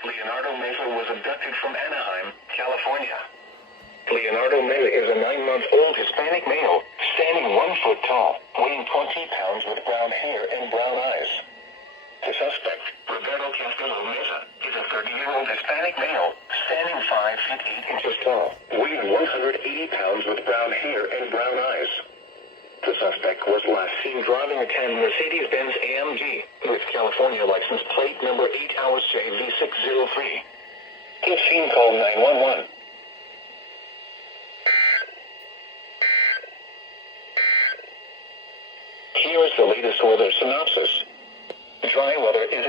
Leonardo Meza was abducted from Anaheim, California. Leonardo Meza is a 9-month-old Hispanic male, standing 1 foot tall, weighing 20 pounds with brown hair and brown eyes. The suspect, Roberto Castillo Meza, is a 30-year-old Hispanic male, standing 5 feet 8 inches tall, weighing 180 pounds with brown hair and brown eyes. The suspect was last seen driving a tan Mercedes-Benz AMG with California license plate number 8HJV603. If seen, call 911. Here is the latest weather synopsis. Dry weather is